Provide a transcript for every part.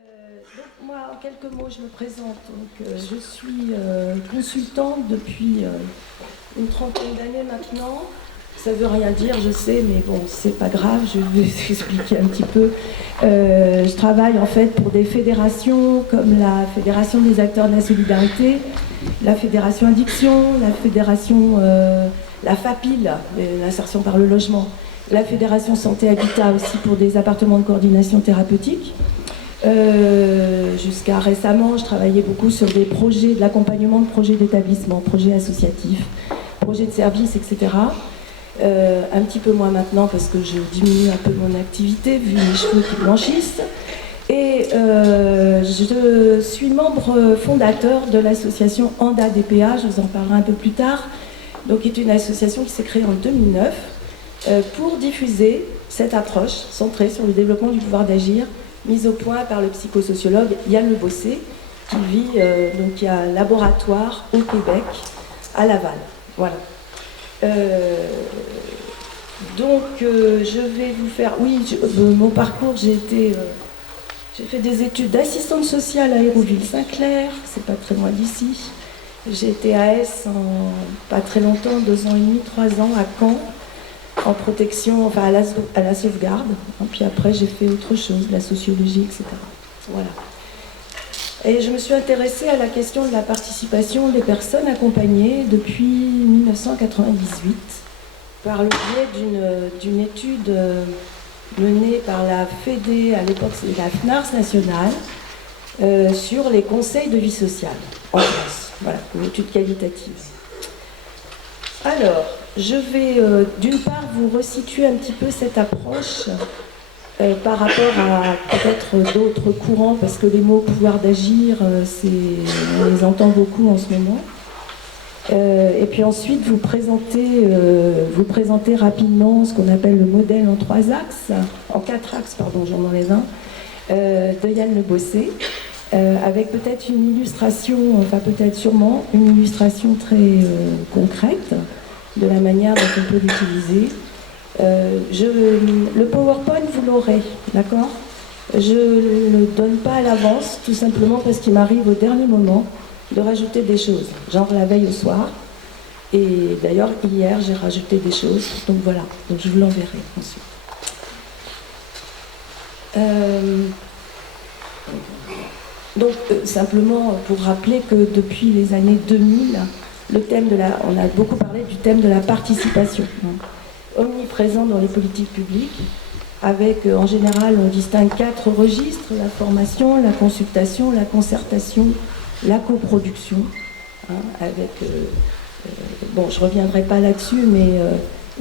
Donc moi, en quelques mots, je me présente. Je suis consultante depuis une trentaine d'années maintenant. Ça veut rien dire, je sais, mais bon, c'est pas grave, je vais vous expliquer un petit peu. Je travaille en fait pour des fédérations comme la Fédération des acteurs de la solidarité, la Fédération Addiction, la Fédération, la FAPIL, l'insertion par le logement, la Fédération Santé Habitat aussi pour des appartements de coordination thérapeutique. Jusqu'à récemment, je travaillais beaucoup sur des projets, de l'accompagnement de projets d'établissement, projets associatifs, projets de services, etc. Un petit peu moins maintenant parce que je diminue un peu mon activité vu mes cheveux qui blanchissent. Et je suis membre fondateur de l'association ANDA-DPA, je vous en parlerai un peu plus tard, donc qui est une association qui s'est créée en 2009 pour diffuser cette approche centrée sur le développement du pouvoir d'agir, mise au point par le psychosociologue Yann Le Bossé, qui vit donc il y a un laboratoire au Québec, à Laval. Voilà. Je vais vous faire... Oui, mon parcours, j'ai fait des études d'assistante sociale à Hérouville-Saint-Clair, c'est pas très loin d'ici. J'ai été AS pas très longtemps, 2 ans et demi, 3 ans à Caen, en protection, enfin à la sauvegarde. Puis après, j'ai fait autre chose, la sociologie, etc. Voilà. Et je me suis intéressée à la question de la participation des personnes accompagnées depuis 1998 par le biais d'une étude menée par la FEDE, à l'époque c'était la FNARS nationale, sur les conseils de vie sociale en France. Voilà, une étude qualitative. Alors, je vais d'une part vous resituer un petit peu cette approche par rapport à peut-être d'autres courants, parce que les mots pouvoir d'agir, on les entend beaucoup en ce moment. Et puis ensuite vous présenter rapidement ce qu'on appelle le modèle en 4 axes, pardon, j'en enlève un, de Yann Le Bossé, avec peut-être une illustration, enfin peut-être sûrement une illustration très concrète de la manière dont on peut l'utiliser. Le PowerPoint, vous l'aurez, d'accord? Je ne le donne pas à l'avance, tout simplement parce qu'il m'arrive au dernier moment de rajouter des choses, genre la veille au soir. Et d'ailleurs, hier, j'ai rajouté des choses, donc voilà, donc je vous l'enverrai ensuite. Simplement pour rappeler que depuis les années 2000, on a beaucoup parlé du thème de la participation, omniprésent dans les politiques publiques, avec en général on distingue 4 registres: la formation, la consultation, la concertation, la coproduction, bon, je ne reviendrai pas là-dessus, mais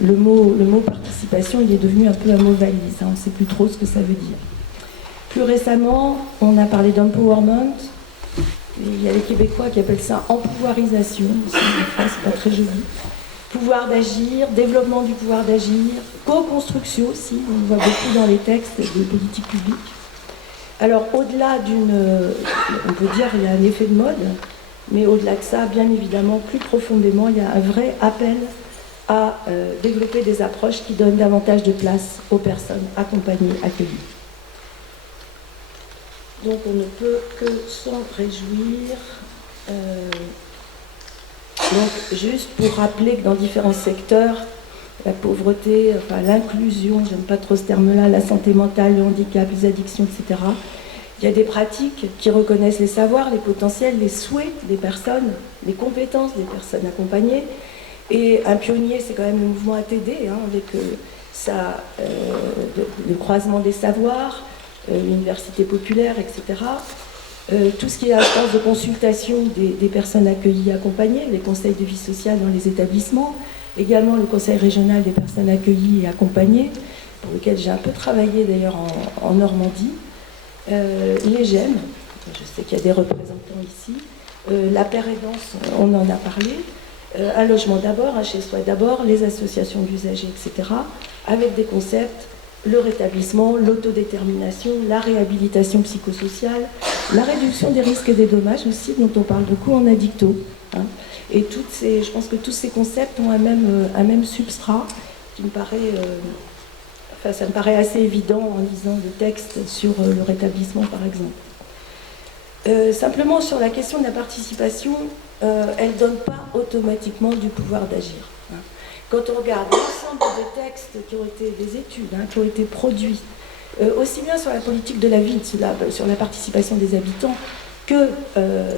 le mot participation, il est devenu un peu un mot valise, on ne sait plus trop ce que ça veut dire. Plus récemment, on a parlé d'empowerment. Il y a les Québécois qui appellent ça empouvoirisation, c'est pas très joli. Pouvoir d'agir, développement du pouvoir d'agir, co-construction aussi, on le voit beaucoup dans les textes des politiques publiques. Alors au-delà on peut dire qu'il y a un effet de mode, mais au-delà de ça, bien évidemment, plus profondément, il y a un vrai appel à développer des approches qui donnent davantage de place aux personnes accompagnées, accueillies. Donc on ne peut que s'en réjouir. Donc juste pour rappeler que dans différents secteurs, la pauvreté, enfin l'inclusion, j'aime pas trop ce terme-là, la santé mentale, le handicap, les addictions, etc. Il y a des pratiques qui reconnaissent les savoirs, les potentiels, les souhaits des personnes, les compétences des personnes accompagnées. Et un pionnier, c'est quand même le mouvement ATD, avec le croisement des savoirs, l'université populaire, etc. Tout ce qui est instance de consultation des personnes accueillies et accompagnées, les conseils de vie sociale dans les établissements, également le conseil régional des personnes accueillies et accompagnées, pour lequel j'ai un peu travaillé d'ailleurs en Normandie, les GEM, je sais qu'il y a des représentants ici, la paire aidance, on en a parlé, un logement d'abord, un chez soi d'abord, les associations d'usagers, etc., avec des concepts: le rétablissement, l'autodétermination, la réhabilitation psychosociale, la réduction des risques et des dommages aussi, dont on parle beaucoup en addicto. Et je pense que tous ces concepts ont un même substrat qui me paraît, ça me paraît assez évident en lisant le texte sur le rétablissement, par exemple. Simplement, sur la question de la participation, elle ne donne pas automatiquement du pouvoir d'agir. Quand on regarde l'ensemble des textes qui ont été, des études qui ont été produits, aussi bien sur la politique de la ville, sur la participation des habitants, que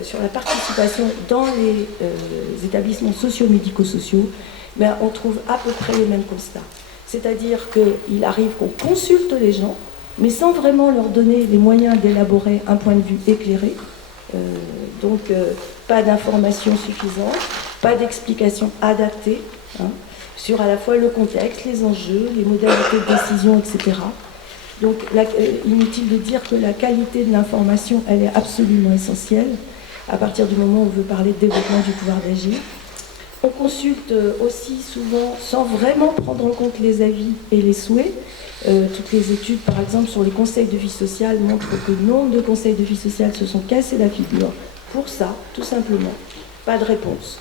sur la participation dans les établissements socio-médico-sociaux, ben, on trouve à peu près les mêmes constats. C'est-à-dire qu'il arrive qu'on consulte les gens, mais sans vraiment leur donner les moyens d'élaborer un point de vue éclairé. Donc, pas d'informations suffisantes, pas d'explications adaptées sur à la fois le contexte, les enjeux, les modalités de décision, etc. Donc, inutile de dire que la qualité de l'information, elle est absolument essentielle à partir du moment où on veut parler de développement du pouvoir d'agir. On consulte aussi souvent sans vraiment prendre en compte les avis et les souhaits. Toutes les études, par exemple, sur les conseils de vie sociale montrent que le nombre de conseils de vie sociale se sont cassés la figure. Pour ça, tout simplement, pas de réponse.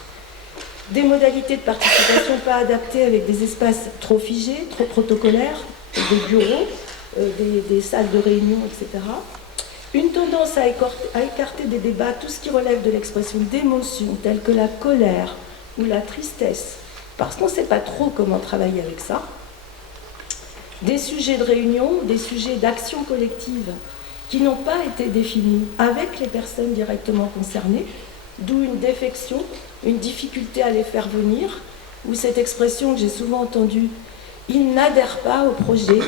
Des modalités de participation pas adaptées avec des espaces trop figés, trop protocolaires, des bureaux, des salles de réunion, etc. Une tendance à écarter des débats tout ce qui relève de l'expression d'émotions telles que la colère ou la tristesse, parce qu'on ne sait pas trop comment travailler avec ça. Des sujets de réunion, des sujets d'action collective qui n'ont pas été définis avec les personnes directement concernées, d'où une défection, une difficulté à les faire venir, ou cette expression que j'ai souvent entendue, ils n'adhèrent pas au projet,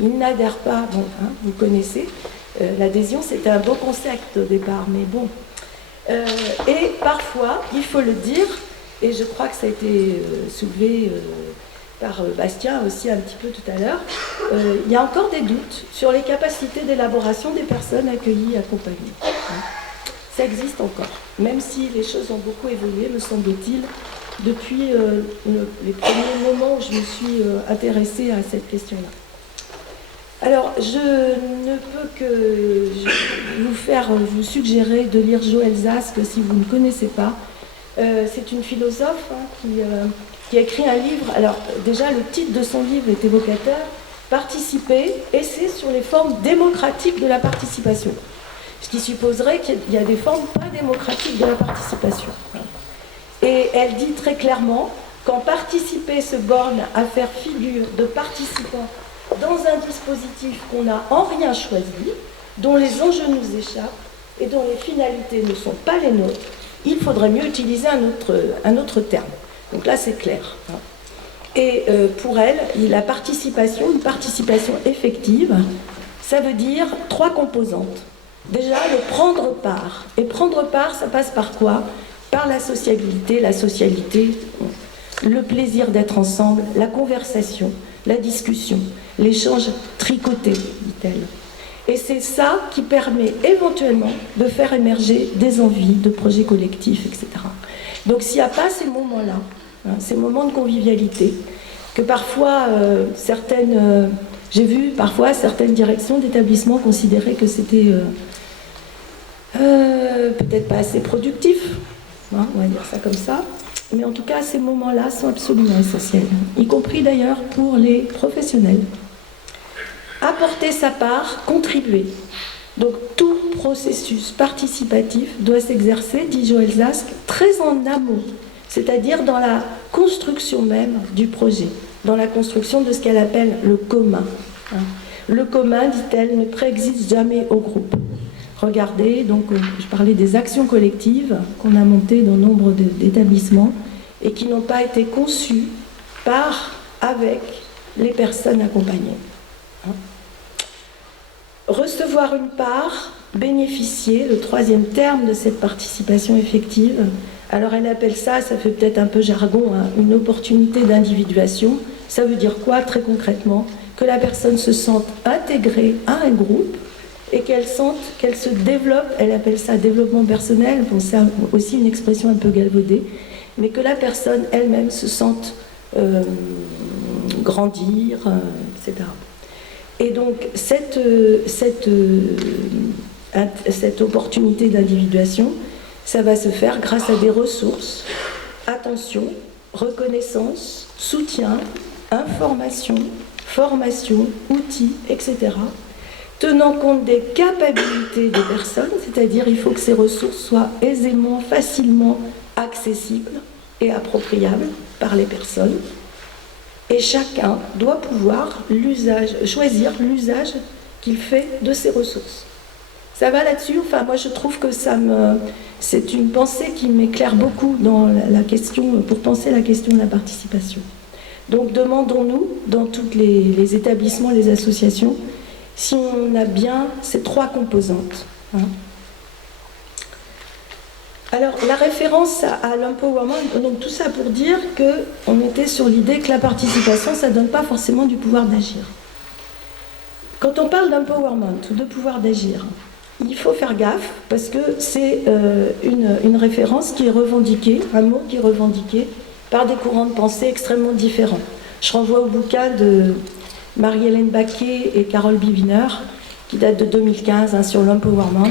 ils n'adhèrent pas, bon, vous connaissez, l'adhésion c'était un beau concept au départ, mais bon. Et parfois, il faut le dire, et je crois que ça a été soulevé par Bastien aussi un petit peu tout à l'heure, il y a encore des doutes sur les capacités d'élaboration des personnes accueillies et accompagnées. Ça existe encore, même si les choses ont beaucoup évolué, me semble-t-il, depuis les premiers moments où je me suis intéressée à cette question-là. Alors, je ne peux que vous suggérer de lire Joël Zask si vous ne connaissez pas. C'est une philosophe qui a écrit un livre. Alors, déjà, le titre de son livre est évocateur, Participer, essai sur les formes démocratiques de la participation. Ce qui supposerait qu'il y a des formes pas démocratiques de la participation. Et elle dit très clairement, quand participer se borne à faire figure de participant dans un dispositif qu'on n'a en rien choisi, dont les enjeux nous échappent et dont les finalités ne sont pas les nôtres, il faudrait mieux utiliser un autre terme. Donc là, c'est clair. Et pour elle, la participation, une participation effective, ça veut dire 3 composantes. Déjà, le prendre part. Et prendre part, ça passe par quoi? Par la sociabilité, le plaisir d'être ensemble, la conversation, la discussion, l'échange tricoté, dit-elle. Et c'est ça qui permet éventuellement de faire émerger des envies de projets collectifs, etc. Donc s'il n'y a pas ces moments-là, ces moments de convivialité, que parfois j'ai vu parfois certaines directions d'établissements considérer que c'était peut-être pas assez productif, on va dire ça comme ça, mais en tout cas ces moments-là sont absolument essentiels, y compris d'ailleurs pour les professionnels. Apporter sa part, contribuer. Donc tout processus participatif doit s'exercer, dit Joël Zask, très en amont, c'est-à-dire dans la construction même du projet, dans la construction de ce qu'elle appelle le commun. Le commun, dit-elle, ne préexiste jamais au groupe. Regardez, donc je parlais des actions collectives qu'on a montées dans nombre d'établissements et qui n'ont pas été conçues avec les personnes accompagnées. Recevoir une part, bénéficier, le 3e terme de cette participation effective. Alors elle appelle ça fait peut-être un peu jargon, une opportunité d'individuation. Ça veut dire quoi très concrètement? Que la personne se sente intégrée à un groupe et qu'elle sente qu'elle se développe, elle appelle ça développement personnel, bon, c'est aussi une expression un peu galvaudée, mais que la personne elle-même se sente grandir, etc. Et donc cette opportunité d'individuation, ça va se faire grâce à des ressources, attention, reconnaissance, soutien, information, formation, outils, etc., tenant compte des capacités des personnes, c'est-à-dire il faut que ces ressources soient aisément, facilement accessibles et appropriables par les personnes. Et chacun doit pouvoir choisir l'usage qu'il fait de ces ressources. Ça va là-dessus? Enfin, moi je trouve que c'est une pensée qui m'éclaire beaucoup dans la question, pour penser la question de la participation. Donc demandons-nous, dans tous les établissements, les associations, si on a bien ces trois composantes. Hein. Alors, la référence à l'empowerment, donc tout ça pour dire qu'on était sur l'idée que la participation, ça ne donne pas forcément du pouvoir d'agir. Quand on parle d'empowerment ou de pouvoir d'agir, il faut faire gaffe parce que c'est une référence qui est revendiquée, un mot qui est revendiqué par des courants de pensée extrêmement différents. Je renvoie au bouquin de Marie-Hélène Baquet et Carole Biviner, qui date de 2015, hein, sur l'empowerment.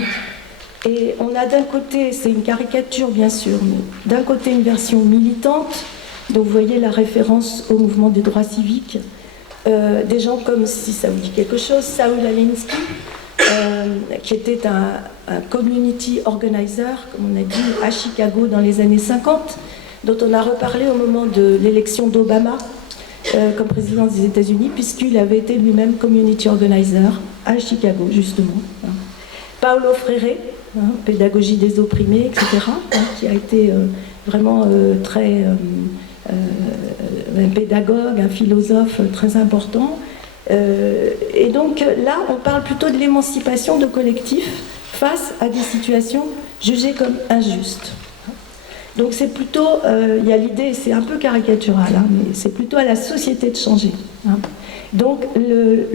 Et on a d'un côté, c'est une caricature bien sûr, mais d'un côté une version militante, donc vous voyez la référence au mouvement des droits civiques, des gens comme, si ça vous dit quelque chose, Saul Alinsky, qui était un community organizer, comme on a dit, à Chicago dans les années 50, dont on a reparlé au moment de l'élection d'Obama comme président des États-Unis, puisqu'il avait été lui-même community organizer à Chicago, justement. Paulo Freire, pédagogie des opprimés, etc., qui a été vraiment très un pédagogue, un philosophe très important. Et donc là, on parle plutôt de l'émancipation de collectifs face à des situations jugées comme injustes. Donc c'est plutôt, il y a l'idée, c'est un peu caricatural, hein, mais c'est plutôt à la société de changer. Hein. Donc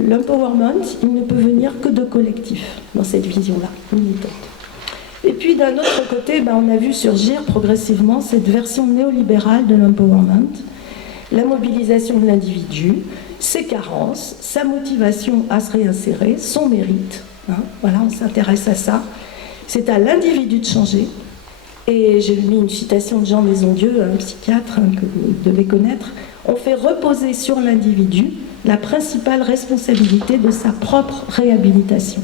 l'empowerment, il ne peut venir que de collectifs dans cette vision-là, militante. Et puis d'un autre côté, on a vu surgir progressivement cette version néolibérale de l'empowerment, la mobilisation de l'individu, ses carences, sa motivation à se réinsérer, son mérite. Hein, voilà, on s'intéresse à ça. C'est à l'individu de changer. Et j'ai mis une citation de Jean Maisondieu, un psychiatre que vous devez connaître. On fait reposer sur l'individu la principale responsabilité de sa propre réhabilitation.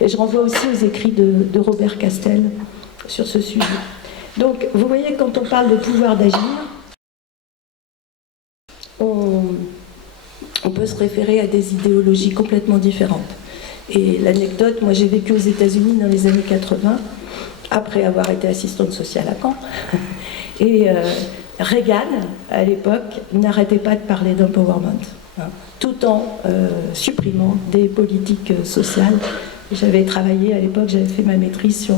Et je renvoie aussi aux écrits de Robert Castel sur ce sujet. Donc, vous voyez, quand on parle de pouvoir d'agir, on peut se référer à des idéologies complètement différentes. Et l'anecdote, moi j'ai vécu aux États-Unis dans les années 80, après avoir été assistante sociale à Caen. Et Reagan, à l'époque, n'arrêtait pas de parler d'empowerment, hein, tout en supprimant des politiques sociales. J'avais travaillé à l'époque, j'avais fait ma maîtrise sur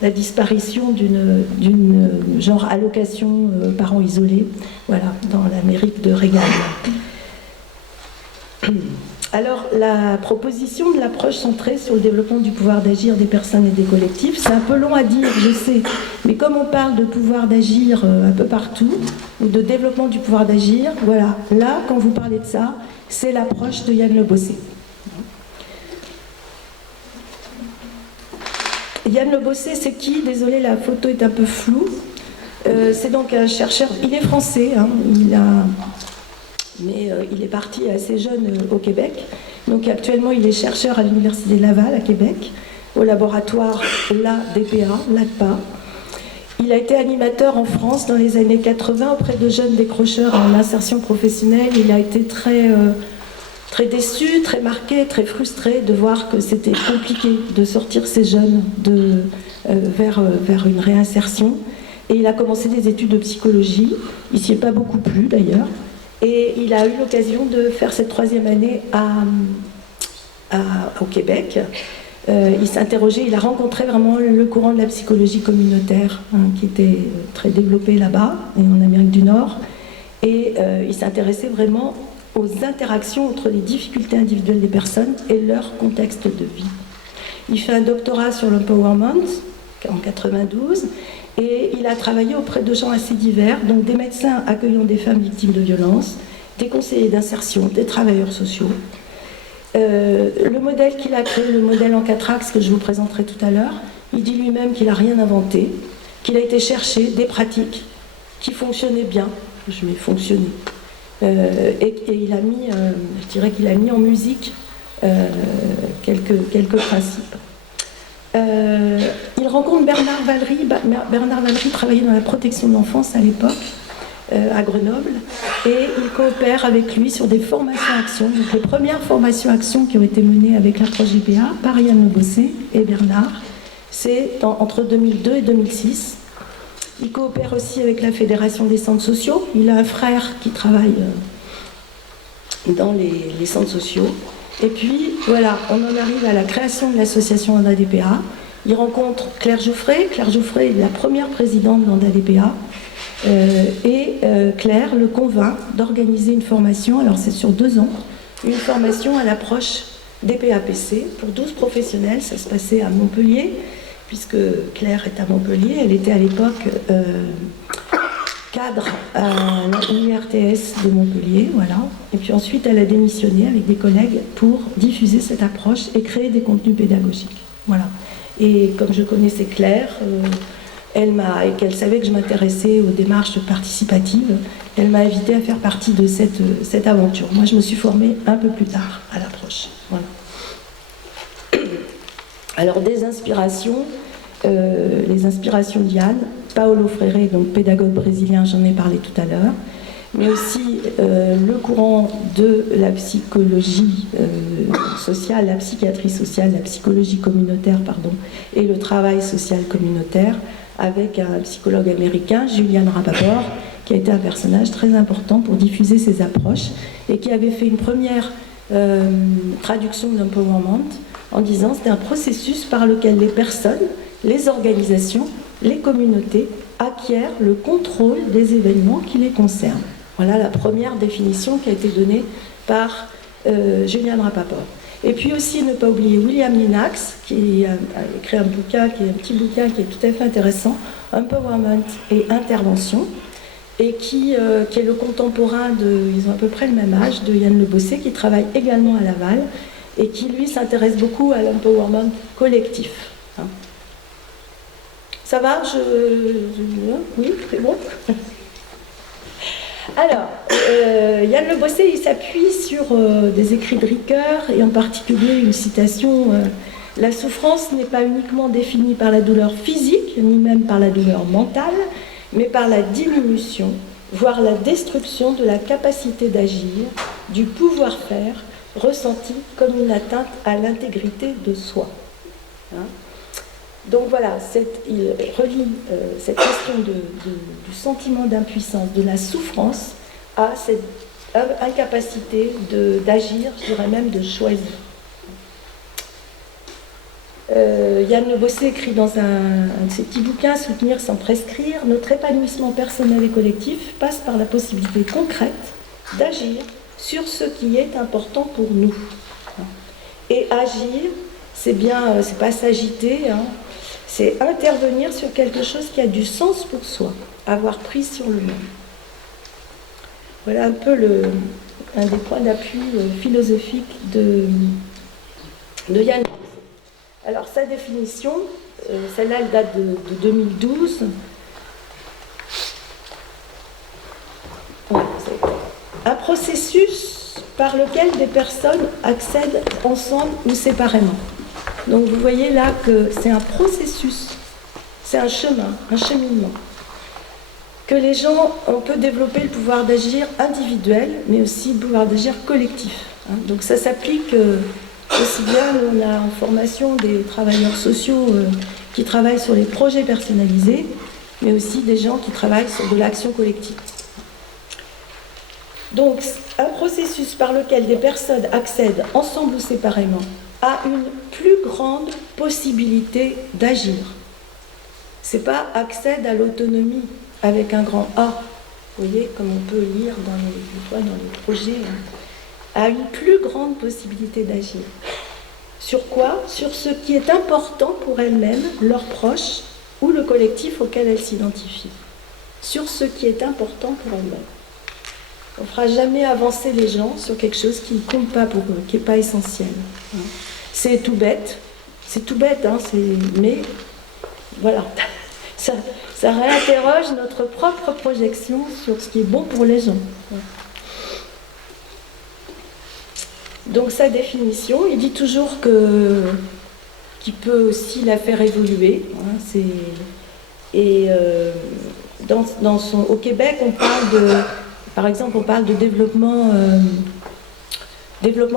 la disparition d'une genre allocation parents isolés, voilà, dans l'Amérique de Reagan. Alors, la proposition de l'approche centrée sur le développement du pouvoir d'agir des personnes et des collectifs, c'est un peu long à dire, je sais, mais comme on parle de pouvoir d'agir un peu partout, ou de développement du pouvoir d'agir, voilà, là, quand vous parlez de ça, c'est l'approche de Yann Le Bossé. Yann Le Bossé, c'est qui? Désolé, la photo est un peu floue. C'est donc un chercheur, il est français, hein, mais il est parti assez jeune au Québec. Donc actuellement, il est chercheur à l'Université Laval à Québec, au laboratoire LADPA, LADPA. Il a été animateur en France dans les années 80 auprès de jeunes décrocheurs en insertion professionnelle. Il a été très déçu, très marqué, très frustré de voir que c'était compliqué de sortir ces jeunes vers une réinsertion. Et il a commencé des études de psychologie. Il s'y est pas beaucoup plu d'ailleurs. Et il a eu l'occasion de faire cette troisième année au Québec. Il s'interrogeait, il a rencontré vraiment le courant de la psychologie communautaire, hein, qui était très développé là-bas, et en Amérique du Nord. Et il s'intéressait vraiment aux interactions entre les difficultés individuelles des personnes et leur contexte de vie. Il fait un doctorat sur l'empowerment en 92. Et il a travaillé auprès de gens assez divers, donc des médecins accueillant des femmes victimes de violences, des conseillers d'insertion, des travailleurs sociaux. Le modèle qu'il a créé, le modèle en 4 axes que je vous présenterai tout à l'heure, il dit lui-même qu'il n'a rien inventé, qu'il a été chercher des pratiques qui fonctionnaient bien, je mets fonctionner, et il a mis, je dirais qu'il a mis en musique quelques principes. Il rencontre Bernard Valery. Bernard Valery travaillait dans la protection de l'enfance à l'époque, à Grenoble, et il coopère avec lui sur des formations-actions. Donc les premières formations-actions qui ont été menées avec l'approche GPA par Yann Le Bossé et Bernard, c'est entre 2002 et 2006. Il coopère aussi avec la Fédération des centres sociaux. Il a un frère qui travaille dans les centres sociaux. Et puis, voilà, on en arrive à la création de l'association ANDA-DPA. Il rencontre Claire Jouffret. Claire Jouffret est la première présidente d'ANDA-DPA. Claire le convainc d'organiser une formation, alors c'est sur 2 ans, une formation à l'approche des PAPC pour 12 professionnels. Ça se passait à Montpellier, puisque Claire est à Montpellier. Elle était à l'époque cadre à l'IRTS de Montpellier, voilà. Et puis ensuite, elle a démissionné avec des collègues pour diffuser cette approche et créer des contenus pédagogiques, voilà. Et comme je connaissais Claire, et qu'elle savait que je m'intéressais aux démarches participatives, elle m'a invitée à faire partie de cette aventure. Moi, je me suis formée un peu plus tard à l'approche, voilà. Alors, des inspirations, les inspirations de Yann, Paulo Freire, donc pédagogue brésilien, j'en ai parlé tout à l'heure, mais aussi le courant de la psychologie sociale, la psychiatrie sociale, la psychologie communautaire, pardon, et le travail social communautaire, avec un psychologue américain, Julian Rapaport, qui a été un personnage très important pour diffuser ces approches et qui avait fait une première traduction d'empowerment en disant que c'était un processus par lequel les personnes, les organisations, les communautés acquièrent le contrôle des événements qui les concernent. Voilà la première définition qui a été donnée par Julian Rapaport. Et puis aussi, ne pas oublier William Linnax, qui a écrit un petit bouquin qui est tout à fait intéressant, Empowerment et Intervention, et qui est le contemporain ils ont à peu près le même âge, de Yann Le Bossé, qui travaille également à Laval, et qui, lui, s'intéresse beaucoup à l'empowerment collectif. Hein. Ça va Oui, c'est bon. Alors, Yann Le Bossé, il s'appuie sur des écrits de Ricoeur, et en particulier une citation « La souffrance n'est pas uniquement définie par la douleur physique, ni même par la douleur mentale, mais par la diminution, voire la destruction de la capacité d'agir, du pouvoir-faire, ressenti comme une atteinte à l'intégrité de soi. Hein. Donc voilà, il relie cette question du sentiment d'impuissance, de la souffrance, à cette incapacité d'agir, je dirais même de choisir. Yann Le Bossé écrit dans un de ses petits bouquins, Soutenir sans prescrire, notre épanouissement personnel et collectif passe par la possibilité concrète d'agir sur ce qui est important pour nous. Et agir, c'est bien, c'est pas s'agiter, hein, c'est intervenir sur quelque chose qui a du sens pour soi, avoir prise sur le monde. Voilà un peu un des points d'appui philosophiques de Yann. Alors sa définition, celle-là elle date de 2012. Un processus par lequel des personnes accèdent ensemble ou séparément. Donc vous voyez là que c'est un processus, c'est un chemin, un cheminement. Que les gens, on peut développer le pouvoir d'agir individuel, mais aussi le pouvoir d'agir collectif. Hein. Donc ça s'applique aussi bien, on a en formation des travailleurs sociaux qui travaillent sur les projets personnalisés, mais aussi des gens qui travaillent sur de l'action collective. Donc, un processus par lequel des personnes accèdent, ensemble ou séparément, à une plus grande possibilité d'agir. C'est pas accède à l'autonomie avec un grand A, vous voyez, comme on peut lire dans les projets, hein, à une plus grande possibilité d'agir. Sur quoi ? Sur ce qui est important pour elles-mêmes, leurs proches ou le collectif auquel elles s'identifient. Sur ce qui est important pour elles-mêmes. On ne fera jamais avancer les gens sur quelque chose qui ne compte pas pour eux, qui n'est pas essentiel. C'est tout bête, hein, mais voilà, ça réinterroge notre propre projection sur ce qui est bon pour les gens. Donc sa définition, il dit toujours qu'il peut aussi la faire évoluer. Hein, au Québec, on parle par exemple, on parle de développement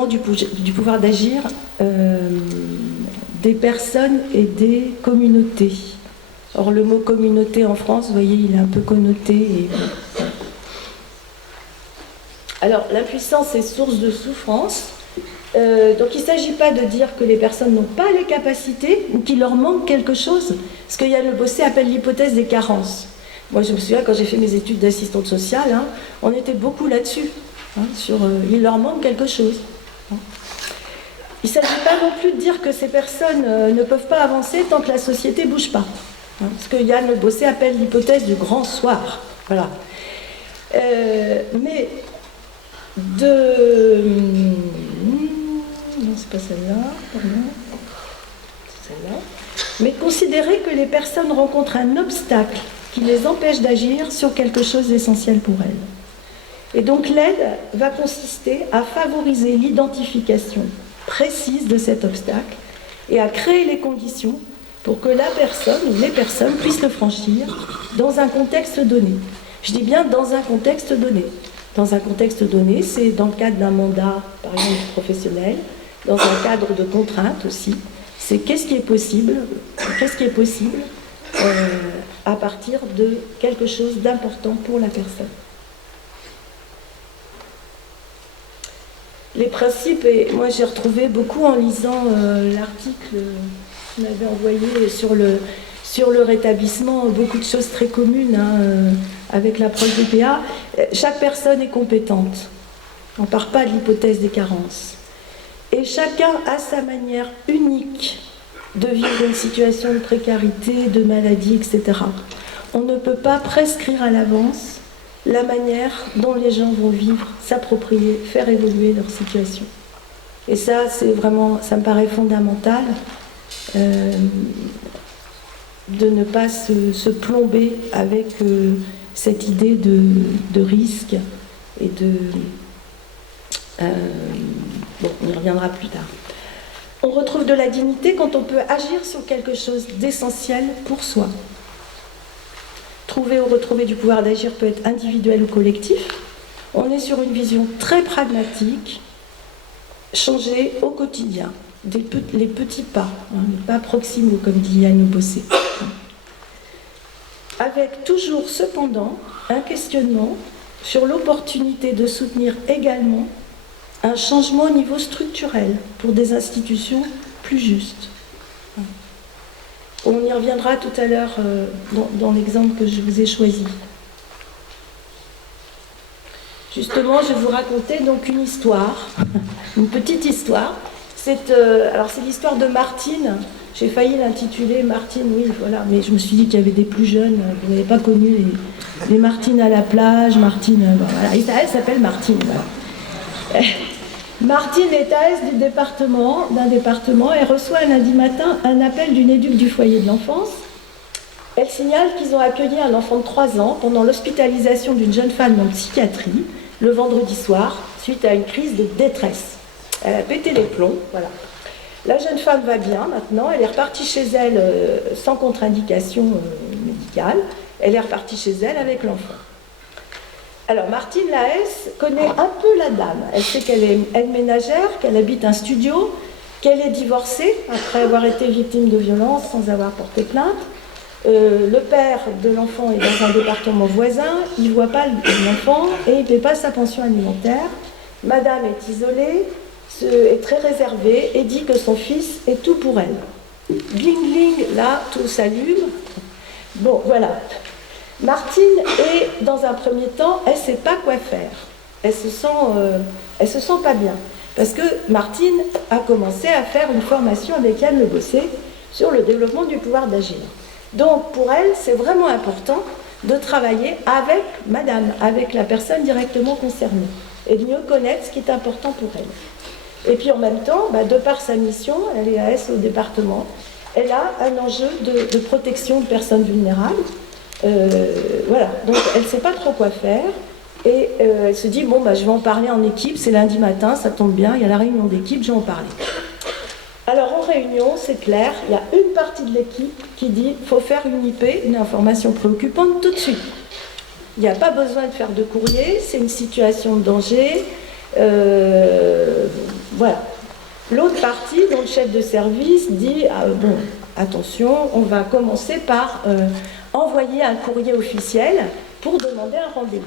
du pouvoir d'agir des personnes et des communautés. Or, le mot communauté en France, vous voyez, il est un peu connoté. Alors, l'impuissance est source de souffrance. Donc, il ne s'agit pas de dire que les personnes n'ont pas les capacités ou qu'il leur manque quelque chose. Ce que Yann Le Bossé appelle l'hypothèse des carences. Moi, je me souviens, quand j'ai fait mes études d'assistante sociale, hein, on était beaucoup là-dessus, hein, sur il leur manque quelque chose. Hein. Il ne s'agit pas non plus de dire que ces personnes ne peuvent pas avancer tant que la société ne bouge pas. Hein, ce que Yann Le Bossé appelle l'hypothèse du grand soir. Voilà. Mais non, c'est pas celle-là, pardon. C'est celle-là. Mais considérer que les personnes rencontrent un obstacle qui les empêche d'agir sur quelque chose d'essentiel pour elles. Et donc l'aide va consister à favoriser l'identification précise de cet obstacle et à créer les conditions pour que la personne ou les personnes puissent le franchir dans un contexte donné. Je dis bien dans un contexte donné. Dans un contexte donné, c'est dans le cadre d'un mandat, par exemple, professionnel, dans un cadre de contrainte aussi. C'est qu'est-ce qui est possible à partir de quelque chose d'important pour la personne. Les principes, et moi j'ai retrouvé beaucoup en lisant l'article que vous m'avez envoyé sur le rétablissement, beaucoup de choses très communes avec l'approche du PA. Chaque personne est compétente. On ne part pas de l'hypothèse des carences. Et chacun a sa manière unique de vivre une situation de précarité, de maladie, etc. On ne peut pas prescrire à l'avance la manière dont les gens vont vivre, s'approprier, faire évoluer leur situation. Et ça, c'est vraiment, ça me paraît fondamental de ne pas se plomber avec cette idée de risque et de... bon, on y reviendra plus tard. On retrouve de la dignité quand on peut agir sur quelque chose d'essentiel pour soi. Trouver ou retrouver du pouvoir d'agir peut être individuel ou collectif. On est sur une vision très pragmatique, changer au quotidien, les petits pas, les pas proximaux, comme dit Yann Le Bossé. Avec toujours, cependant, un questionnement sur l'opportunité de soutenir également un changement au niveau structurel pour des institutions plus justes. On y reviendra tout à l'heure dans l'exemple que je vous ai choisi. Justement, je vais vous raconter donc une histoire, une petite histoire. C'est l'histoire de Martine. J'ai failli l'intituler Martine, oui, voilà, mais je me suis dit qu'il y avait des plus jeunes, vous n'avez pas connu les Martines à la plage, Martine, voilà, et elle s'appelle Martine. Voilà. Martine est AS d'un département, et reçoit un lundi matin un appel d'une éduque du foyer de l'enfance. Elle signale qu'ils ont accueilli un enfant de 3 ans pendant l'hospitalisation d'une jeune femme en psychiatrie le vendredi soir, suite à une crise de détresse. Elle a pété les plombs, voilà. La jeune femme va bien maintenant, elle est repartie chez elle sans contre-indication médicale, elle est repartie chez elle avec l'enfant. Alors Martine Laès connaît un peu la dame, elle sait qu'elle est aide-ménagère, qu'elle habite un studio, qu'elle est divorcée après avoir été victime de violences sans avoir porté plainte. Le père de l'enfant est dans un département voisin, il ne voit pas l'enfant et il ne paie pas sa pension alimentaire. Madame est isolée, est très réservée et dit que son fils est tout pour elle. Bling bling, là, tout s'allume. Bon, voilà. Martine est, dans un premier temps, elle ne sait pas quoi faire. Elle se sent pas bien. Parce que Martine a commencé à faire une formation avec Yann Le Bossé sur le développement du pouvoir d'agir. Donc, pour elle, c'est vraiment important de travailler avec madame, avec la personne directement concernée, et de mieux connaître ce qui est important pour elle. Et puis en même temps, de par sa mission, elle est AS au département, elle a un enjeu de protection de personnes vulnérables. Voilà, donc elle ne sait pas trop quoi faire. Et elle se dit, bon, bah, je vais en parler en équipe, c'est lundi matin, ça tombe bien, il y a la réunion d'équipe, je vais en parler. Alors en réunion, c'est clair, il y a une partie de l'équipe qui dit, il faut faire une IP, une information préoccupante, tout de suite. Il n'y a pas besoin de faire de courrier, c'est une situation de danger. Voilà. L'autre partie, dont le chef de service dit, bon, attention, on va commencer par envoyer un courrier officiel pour demander un rendez-vous.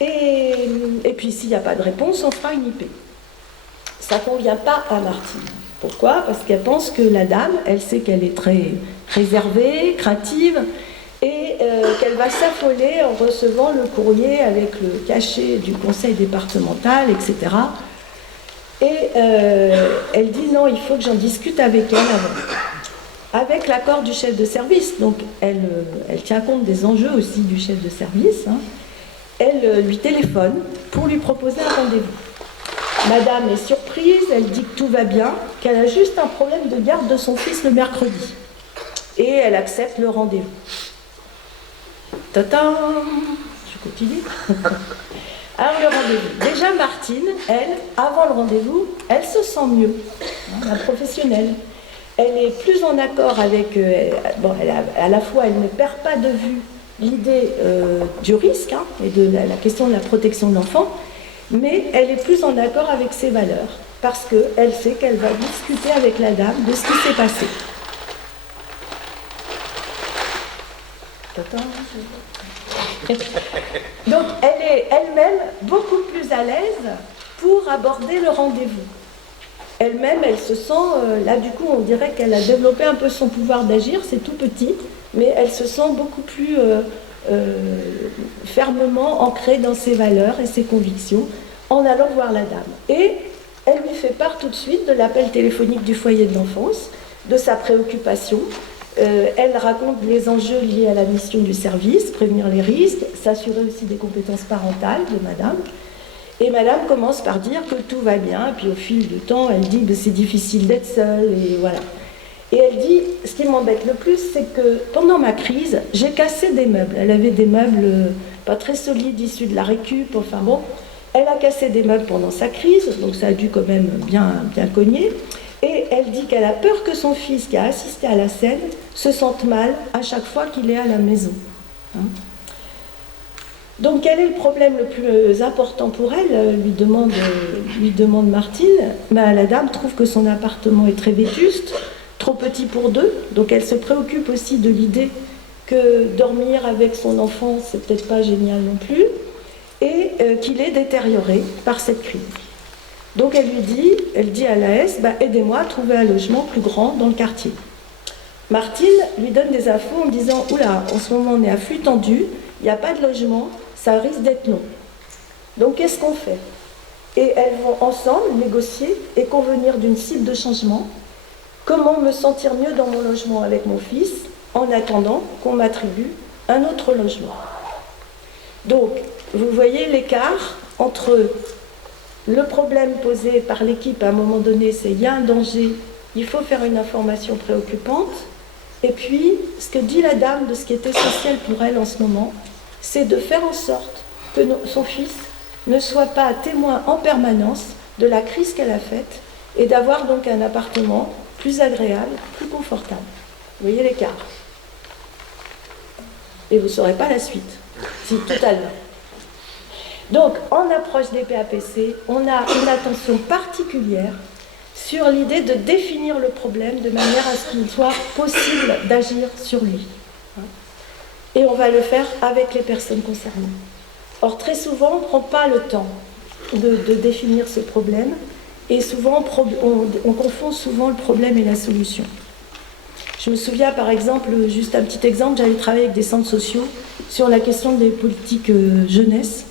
Et puis s'il n'y a pas de réponse, on fera une IP. Ça ne convient pas à Martine. Pourquoi? Parce qu'elle pense que la dame, elle sait qu'elle est très réservée, craintive, et qu'elle va s'affoler en recevant le courrier avec le cachet du conseil départemental, etc. Et elle dit non, il faut que j'en discute avec elle avant. Avec l'accord du chef de service, donc elle tient compte des enjeux aussi du chef de service, hein. Elle lui téléphone pour lui proposer un rendez-vous. Madame est surprise, elle dit que tout va bien, qu'elle a juste un problème de garde de son fils le mercredi. Et elle accepte le rendez-vous. Tata, je continue. Alors le rendez-vous. Déjà Martine, elle, avant le rendez-vous, elle se sent mieux, hein, la professionnelle. Elle est plus en accord avec... bon, à la fois, elle ne perd pas de vue l'idée du risque, hein, et de la question de la protection de l'enfant, mais elle est plus en accord avec ses valeurs, parce qu'elle sait qu'elle va discuter avec la dame de ce qui s'est passé. Donc elle est elle-même beaucoup plus à l'aise pour aborder le rendez-vous. Elle-même, elle se sent, là du coup on dirait qu'elle a développé un peu son pouvoir d'agir, c'est tout petit, mais elle se sent beaucoup plus fermement ancrée dans ses valeurs et ses convictions en allant voir la dame. Et elle lui fait part tout de suite de l'appel téléphonique du foyer de l'enfance, de sa préoccupation. Elle raconte les enjeux liés à la mission du service, prévenir les risques, s'assurer aussi des compétences parentales de madame. Et madame commence par dire que tout va bien, et puis au fil du temps, elle dit que c'est difficile d'être seule, et voilà. Et elle dit, ce qui m'embête le plus, c'est que pendant ma crise, j'ai cassé des meubles. Elle avait des meubles pas très solides, issus de la récup, enfin bon. Elle a cassé des meubles pendant sa crise, donc ça a dû quand même bien cogner. Et elle dit qu'elle a peur que son fils, qui a assisté à la scène, se sente mal à chaque fois qu'il est à la maison. Hein. Donc quel est le problème le plus important pour elle, lui demande Martine. La dame trouve que son appartement est très vétuste, trop petit pour deux, donc elle se préoccupe aussi de l'idée que dormir avec son enfant, c'est peut-être pas génial non plus, et qu'il est détérioré par cette crise. Donc elle dit à l'AS, aidez-moi à trouver un logement plus grand dans le quartier. Martine lui donne des infos en disant, oula, en ce moment on est à flux tendu, il n'y a pas de logement, ça risque d'être long. Donc qu'est-ce qu'on fait? Et elles vont ensemble négocier et convenir d'une cible de changement. Comment me sentir mieux dans mon logement avec mon fils en attendant qu'on m'attribue un autre logement? Donc, vous voyez l'écart entre le problème posé par l'équipe à un moment donné, c'est il y a un danger, il faut faire une information préoccupante, et puis ce que dit la dame de ce qui est essentiel pour elle en ce moment, c'est de faire en sorte que son fils ne soit pas témoin en permanence de la crise qu'elle a faite et d'avoir donc un appartement plus agréable, plus confortable. Vous voyez l'écart. Et vous ne saurez pas la suite, si tout à l'heure. Donc, en approche des PAPC, on a une attention particulière sur l'idée de définir le problème de manière à ce qu'il soit possible d'agir sur lui. Et on va le faire avec les personnes concernées. Or, très souvent, on ne prend pas le temps de définir ce problème, et souvent, on confond souvent le problème et la solution. Je me souviens, par exemple, juste un petit exemple, j'avais travaillé avec des centres sociaux sur la question des politiques jeunesse.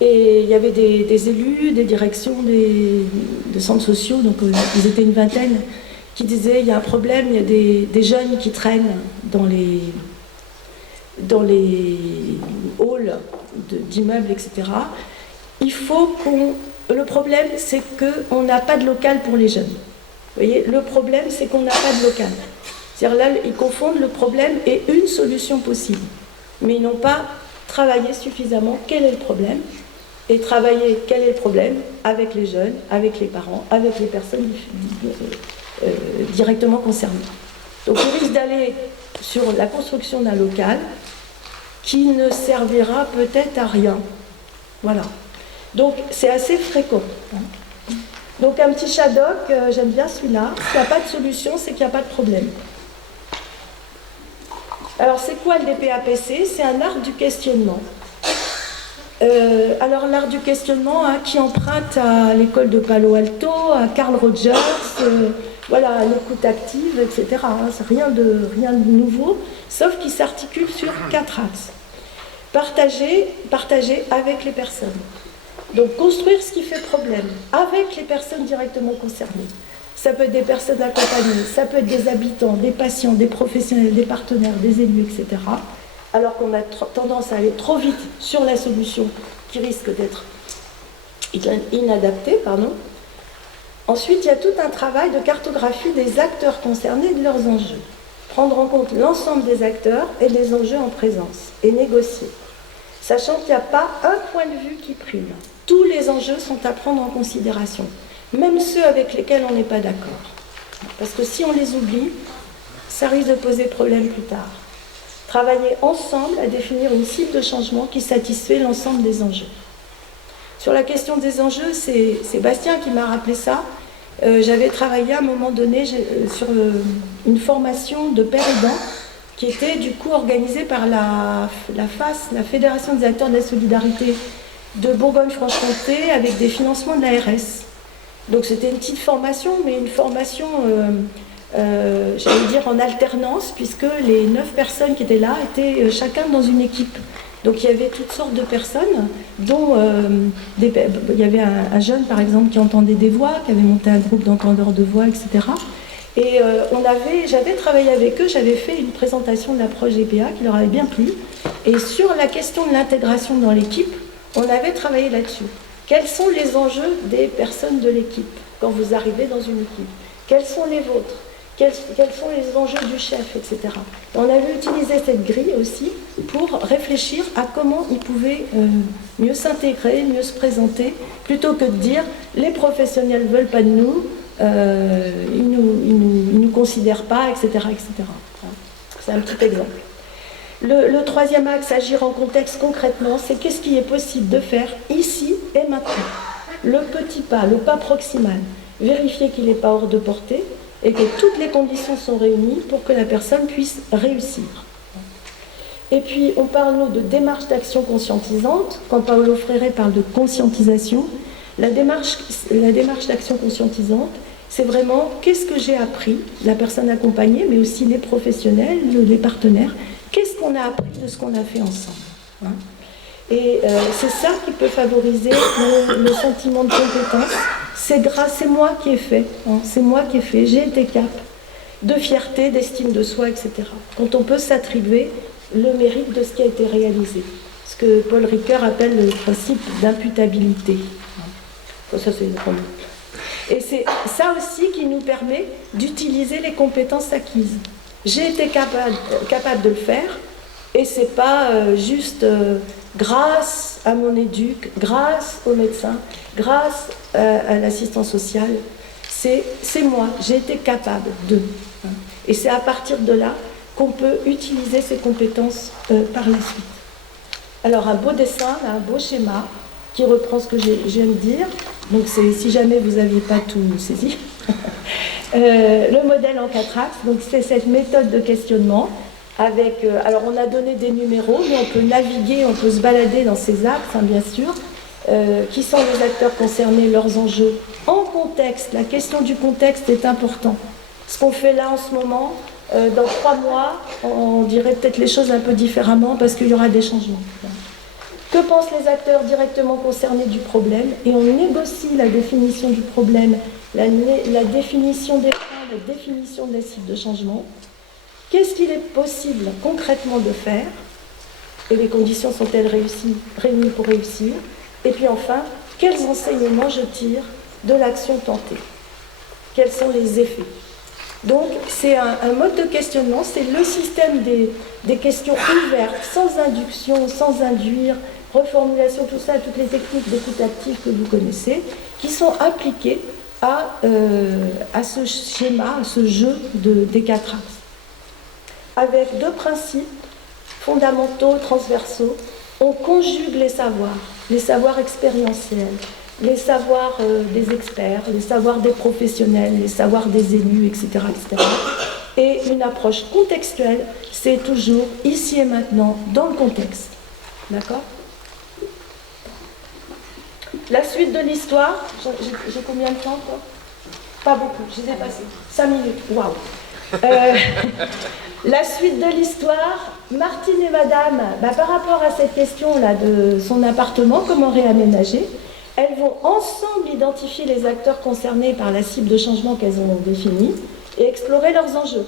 Et il y avait des élus, des directions de centres sociaux, donc ils étaient une vingtaine, qui disaient il y a un problème, il y a des jeunes qui traînent dans les halls d'immeubles, etc. Il faut le problème, c'est qu'on n'a pas de local pour les jeunes. Vous voyez, le problème, c'est qu'on n'a pas de local. C'est-à-dire là, ils confondent le problème et une solution possible. Mais ils n'ont pas travailler suffisamment quel est le problème, et travailler quel est le problème avec les jeunes, avec les parents, avec les personnes directement concernées. Donc on risque d'aller sur la construction d'un local qui ne servira peut-être à rien. Voilà. Donc c'est assez fréquent. Donc un petit Shadok, j'aime bien celui-là. S'il n'y a pas de solution, c'est qu'il n'y a pas de problème. Alors c'est quoi le DPAPC? C'est un art du questionnement. Alors l'art du questionnement, qui emprunte à l'école de Palo Alto, à Carl Rogers, voilà, à l'écoute active, etc. C'est rien de nouveau, sauf qu'il s'articule sur 4 axes. Partager avec les personnes. Donc construire ce qui fait problème avec les personnes directement concernées. Ça peut être des personnes accompagnées, ça peut être des habitants, des patients, des professionnels, des partenaires, des élus, etc. Alors qu'on a tendance à aller trop vite sur la solution qui risque d'être inadaptée. Ensuite, il y a tout un travail de cartographie des acteurs concernés et de leurs enjeux. Prendre en compte l'ensemble des acteurs et des enjeux en présence et négocier. Sachant qu'il n'y a pas un point de vue qui prime. Tous les enjeux sont à prendre en considération, même ceux avec lesquels on n'est pas d'accord. Parce que si on les oublie, ça risque de poser problème plus tard. Travailler ensemble à définir une cible de changement qui satisfait l'ensemble des enjeux. Sur la question des enjeux, c'est Bastien qui m'a rappelé ça. J'avais travaillé à un moment donné sur une formation de pères aidants qui était du coup organisée par la FAS, la Fédération des acteurs de la solidarité de Bourgogne-Franche-Comté, avec des financements de l'ARS. Donc c'était une petite formation, mais une formation, j'allais dire, en alternance, puisque les 9 personnes qui étaient là étaient chacun dans une équipe. Donc il y avait toutes sortes de personnes, dont il y avait un jeune par exemple qui entendait des voix, qui avait monté un groupe d'entendeurs de voix, etc. Et j'avais travaillé avec eux, j'avais fait une présentation de l'approche GPA qui leur avait bien plu. Et sur la question de l'intégration dans l'équipe, on avait travaillé là-dessus. Quels sont les enjeux des personnes de l'équipe quand vous arrivez dans une équipe? Quels sont les vôtres? Quels sont les enjeux du chef, etc. On avait utilisé cette grille aussi pour réfléchir à comment ils pouvaient mieux s'intégrer, mieux se présenter, plutôt que de dire les professionnels ne veulent pas de nous, ils nous considèrent pas, etc. etc. C'est un petit exemple. Le troisième axe, agir en contexte concrètement, c'est qu'est-ce qui est possible de faire ici et maintenant. Le petit pas, le pas proximal. Vérifier qu'il n'est pas hors de portée et que toutes les conditions sont réunies pour que la personne puisse réussir. Et puis, on parle, nous, de démarche d'action conscientisante. Quand Paolo Freire parle de conscientisation, la démarche d'action conscientisante, c'est vraiment qu'est-ce que j'ai appris, la personne accompagnée, mais aussi les professionnels, les partenaires, qu'est-ce qu'on a appris de ce qu'on a fait ensemble. Et c'est ça qui peut favoriser le sentiment de compétence. C'est moi qui ai fait, c'est moi qui ai fait, j'ai été cap de fierté, d'estime de soi, etc. Quand on peut s'attribuer le mérite de ce qui a été réalisé. Ce que Paul Ricoeur appelle le principe d'imputabilité. Ça, c'est une grande. Et c'est ça aussi qui nous permet d'utiliser les compétences acquises. J'ai été capable de le faire, et c'est pas juste grâce à mon éduc, grâce au médecin, grâce à l'assistance sociale. C'est moi, j'ai été capable de. Et c'est à partir de là qu'on peut utiliser ces compétences par la suite. Alors un beau dessin, un beau schéma qui reprend ce que je viens de dire. Donc c'est si jamais vous n'aviez pas tout saisi. Le modèle en 4 axes, donc c'est cette méthode de questionnement avec, alors on a donné des numéros, mais on peut naviguer, on peut se balader dans ces axes, bien sûr, qui sont les acteurs concernés, leurs enjeux. En contexte, la question du contexte est importante. Ce qu'on fait là en ce moment, dans 3 mois, on dirait peut-être les choses un peu différemment parce qu'il y aura des changements. Que pensent les acteurs directement concernés du problème? Et on négocie la définition du problème, la définition des points, la définition des cibles de changement. Qu'est-ce qu'il est possible concrètement de faire? Et les conditions sont-elles réunies pour réussir? Et puis enfin, quels enseignements je tire de l'action tentée? Quels sont les effets? Donc c'est un mode de questionnement, c'est le système des questions ouvertes, sans induction, sans induire, reformulation, tout ça, toutes les techniques d'écoute active que vous connaissez, qui sont appliquées à ce schéma, à ce jeu des 4 axes. Avec 2 principes fondamentaux, transversaux, on conjugue les savoirs expérientiels, les savoirs des experts, les savoirs des professionnels, les savoirs des élus, etc., etc. Et une approche contextuelle, c'est toujours ici et maintenant, dans le contexte. D'accord ? La suite de l'histoire, j'ai combien de temps, toi ? Pas beaucoup, je les ai passés. 5 minutes, waouh. La suite de l'histoire, Martine et Madame, par rapport à cette question-là de son appartement, comment réaménager, elles vont ensemble identifier les acteurs concernés par la cible de changement qu'elles ont définie et explorer leurs enjeux.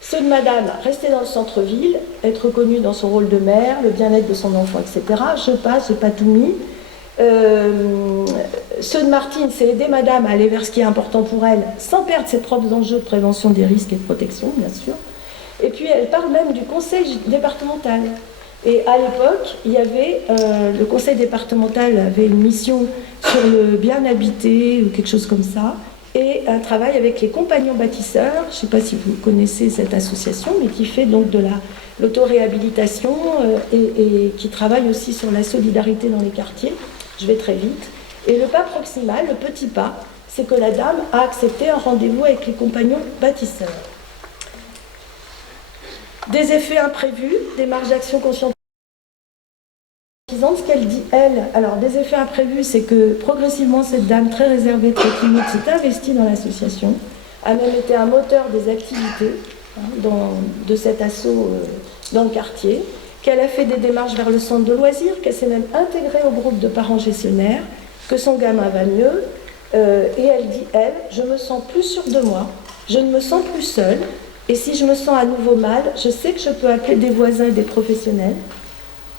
Ceux de Madame, rester dans le centre-ville, être reconnue dans son rôle de mère, le bien-être de son enfant, etc. Je passe, j'ai pas tout mis. Ceux de Martine, c'est aider Madame à aller vers ce qui est important pour elle, sans perdre ses propres enjeux de prévention des risques et de protection, bien sûr. Et puis elle parle même du conseil départemental. Et à l'époque, il y avait le conseil départemental avait une mission sur le bien habité ou quelque chose comme ça, et un travail avec les compagnons bâtisseurs. Je ne sais pas si vous connaissez cette association, mais qui fait donc de l'autoréhabilitation et qui travaille aussi sur la solidarité dans les quartiers. Je vais très vite. Et le pas proximal, le petit pas, c'est que la dame a accepté un rendez-vous avec les compagnons bâtisseurs. Des effets imprévus, des marges d'action conscientisante. Ce qu'elle dit, elle, alors des effets imprévus, c'est que progressivement, cette dame très réservée, très timide, s'est investie dans l'association, a même été un moteur des activités de cet assaut dans le quartier, qu'elle a fait des démarches vers le centre de loisirs, qu'elle s'est même intégrée au groupe de parents gestionnaires, que son gamin va mieux, et elle dit, elle, je me sens plus sûre de moi, je ne me sens plus seule, et si je me sens à nouveau mal, je sais que je peux appeler des voisins et des professionnels.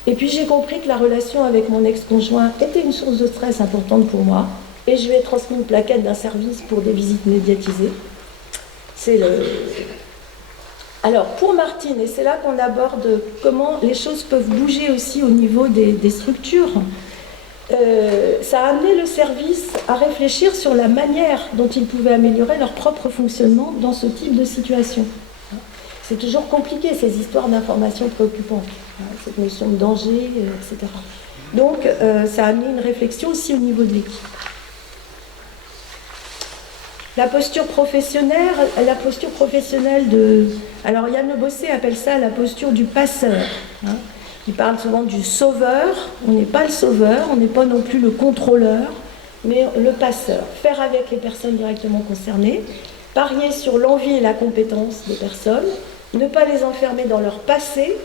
Et puis j'ai compris que la relation avec mon ex-conjoint était une source de stress importante pour moi, et je lui ai transmis une plaquette d'un service pour des visites médiatisées. Alors pour Martine, et c'est là qu'on aborde comment les choses peuvent bouger aussi au niveau des structures, ça a amené le service à réfléchir sur la manière dont ils pouvaient améliorer leur propre fonctionnement dans ce type de situation. C'est toujours compliqué, ces histoires d'informations préoccupantes, cette notion de danger, etc. Donc, ça a amené une réflexion aussi au niveau de l'équipe. La posture professionnelle de... Alors, Yann Le Bossé appelle ça la posture du passeur. Il parle souvent du sauveur. On n'est pas le sauveur, on n'est pas non plus le contrôleur, mais le passeur. Faire avec les personnes directement concernées, parier sur l'envie et la compétence des personnes, ne pas les enfermer dans leur passé,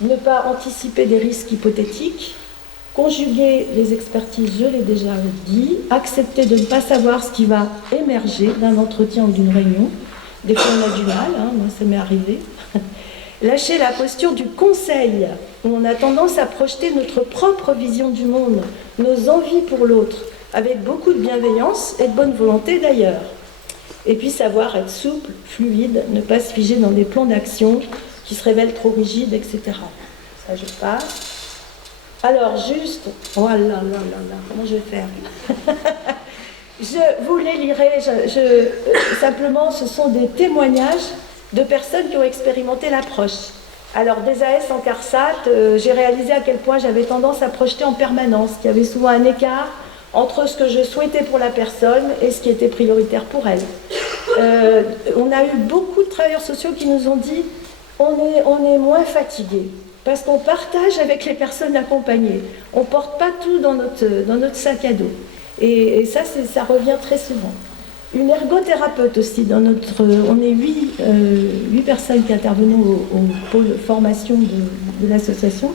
ne pas anticiper des risques hypothétiques, conjuguer les expertises, je l'ai déjà dit, accepter de ne pas savoir ce qui va émerger d'un entretien ou d'une réunion. Des fois on a du mal, moi ça m'est arrivé. Lâcher la posture du conseil, où on a tendance à projeter notre propre vision du monde, nos envies pour l'autre, avec beaucoup de bienveillance et de bonne volonté d'ailleurs. Et puis savoir être souple, fluide, ne pas se figer dans des plans d'action qui se révèlent trop rigides, etc. Ça, je passe. Alors, juste... Oh là là là là, comment je vais faire? Je vous les lirai. Simplement, ce sont des témoignages de personnes qui ont expérimenté l'approche. Alors, des AS en CARSAT, j'ai réalisé à quel point j'avais tendance à projeter en permanence, qu'il y avait souvent un écart entre ce que je souhaitais pour la personne et ce qui était prioritaire pour elle. On a eu beaucoup de travailleurs sociaux qui nous ont dit on est moins fatigué parce qu'on partage avec les personnes accompagnées. On ne porte pas tout dans notre sac à dos. Et ça revient très souvent. Une ergothérapeute aussi, on est 8 personnes qui intervenons au pôle formation de l'association,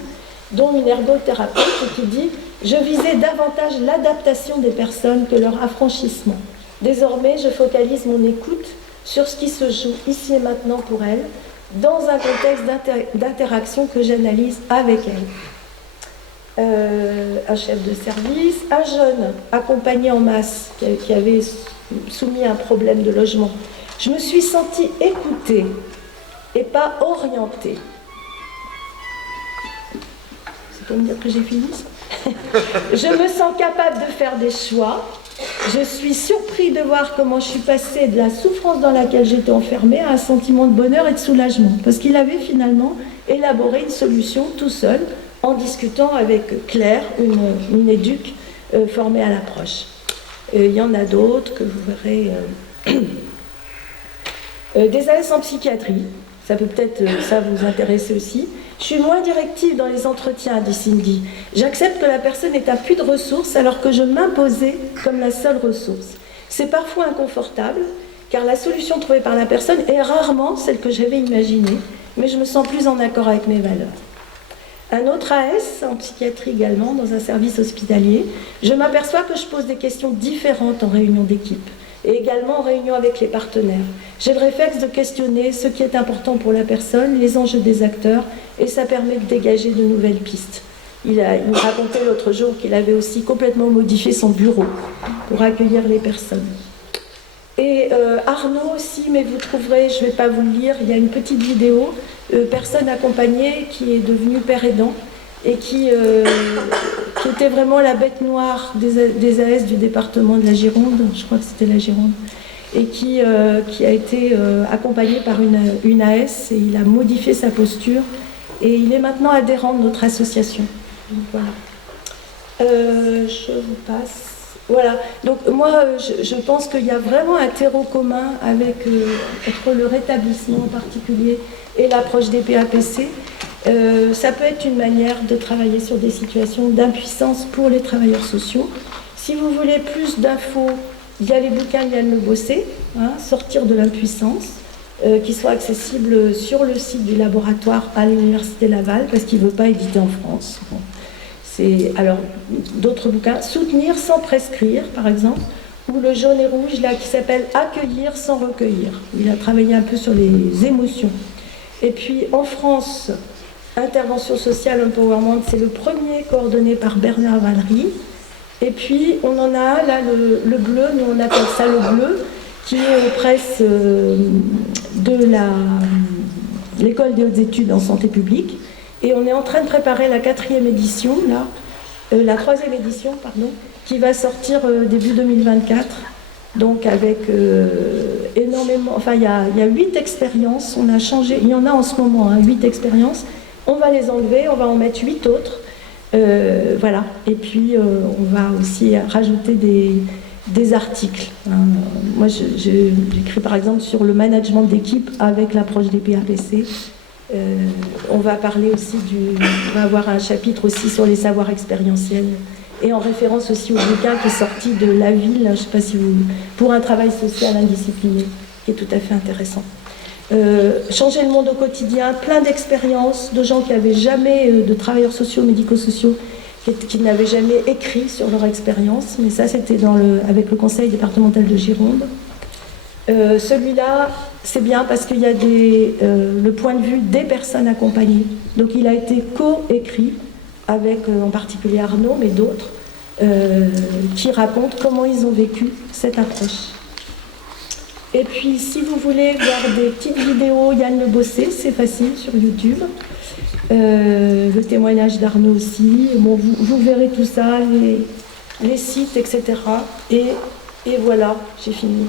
dont une ergothérapeute qui dit « Je visais davantage l'adaptation des personnes que leur affranchissement. Désormais, je focalise mon écoute sur ce qui se joue ici et maintenant pour elles, dans un contexte d'interaction que j'analyse avec elles. » Un chef de service, un jeune accompagné en masse qui avait soumis à un problème de logement. Je me suis sentie écoutée et pas orientée. C'est pour me dire que j'ai fini ça. Je me sens capable de faire des choix. Je suis surpris de voir comment je suis passée de la souffrance dans laquelle j'étais enfermée à un sentiment de bonheur et de soulagement. Parce qu'il avait finalement élaboré une solution tout seul en discutant avec Claire, une éduque formée à l'approche. Il y en a d'autres que vous verrez. Des AS en psychiatrie, ça peut peut-être ça vous intéresser aussi. Je suis moins directive dans les entretiens, dit Cindy. J'accepte que la personne ait un puits de ressources alors que je m'imposais comme la seule ressource. C'est parfois inconfortable, car la solution trouvée par la personne est rarement celle que j'avais imaginée, mais je me sens plus en accord avec mes valeurs. Un autre AS, en psychiatrie également, dans un service hospitalier, je m'aperçois que je pose des questions différentes en réunion d'équipe et également en réunion avec les partenaires. J'ai le réflexe de questionner ce qui est important pour la personne, les enjeux des acteurs, et ça permet de dégager de nouvelles pistes. Il me racontait l'autre jour qu'il avait aussi complètement modifié son bureau pour accueillir les personnes. Et Arnaud aussi, mais vous trouverez, je ne vais pas vous le lire, il y a une petite vidéo, personne accompagnée qui est devenue père aidant et qui était vraiment la bête noire des AS du département de la Gironde, je crois que c'était la Gironde, et qui a été accompagné par une AS, et il a modifié sa posture, et il est maintenant adhérent de notre association. Donc, voilà. Je vous passe. Voilà, donc moi je pense qu'il y a vraiment un terreau commun entre le rétablissement en particulier et l'approche des PAPC. Ça peut être une manière de travailler sur des situations d'impuissance pour les travailleurs sociaux. Si vous voulez plus d'infos, il y a les bouquins d'Yann Le Bossé, Sortir de l'impuissance, qui sont accessibles sur le site du laboratoire à l'Université Laval, parce qu'il ne veut pas éditer en France. Bon. Alors, d'autres bouquins, Soutenir sans prescrire, par exemple, ou le jaune et rouge, là, qui s'appelle Accueillir sans recueillir. Il a travaillé un peu sur les émotions. Et puis, en France, Intervention sociale empowerment, c'est le premier coordonné par Bernard Valery. Et puis, on en a un, là, le bleu, nous on appelle ça le bleu, qui est aux presses de l'École des hautes études en santé publique. Et on est en train de préparer la 4e édition, là, la 3e édition, pardon, qui va sortir début 2024. Donc avec énormément, enfin il y a 8 expériences, on a changé, il y en a en ce moment, 8 expériences. On va les enlever, on va en mettre 8 autres. Voilà. Et puis on va aussi rajouter des articles. Moi j'écris par exemple sur le management d'équipe avec l'approche des PAPC. On va parler aussi on va avoir un chapitre aussi sur les savoirs expérientiels et en référence aussi au bouquin qui est sorti de La Ville, je ne sais pas si vous, pour un travail social indiscipliné, qui est tout à fait intéressant. Changer le monde au quotidien, plein d'expériences de gens qui n'avaient jamais, de travailleurs sociaux, médico-sociaux, qui n'avaient jamais écrit sur leur expérience, mais ça c'était avec le conseil départemental de Gironde. Celui-là, c'est bien parce qu'il y a le point de vue des personnes accompagnées. Donc il a été co-écrit avec en particulier Arnaud, mais d'autres, qui racontent comment ils ont vécu cette approche. Et puis si vous voulez voir des petites vidéos, Yann Le Bossé, c'est facile sur YouTube. Le témoignage d'Arnaud aussi. Bon, vous verrez tout ça, les sites, etc. Et voilà, j'ai fini.